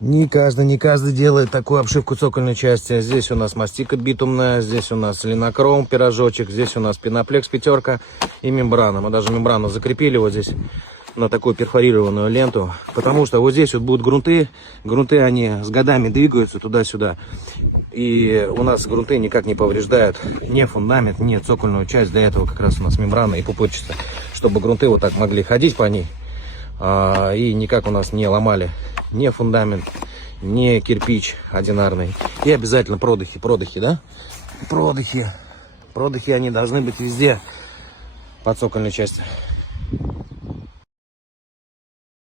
Не каждый делает такую обшивку цокольной части. Здесь у нас мастика битумная, здесь у нас линокром, пирожочек, здесь у нас пеноплекс 5 и мембрана. Мы даже мембрану закрепили вот здесь на такую перфорированную ленту, потому что вот здесь вот будут грунты. Грунты, они с годами двигаются туда-сюда, и у нас грунты никак не повреждают ни фундамент, ни цокольную часть. Для этого как раз у нас мембрана и пупырчатая, чтобы грунты вот так могли ходить по ней, и никак у нас не ломали ни фундамент, ни кирпич одинарный. И обязательно продыхи, да? Продыхи, они должны быть везде по цокольной части.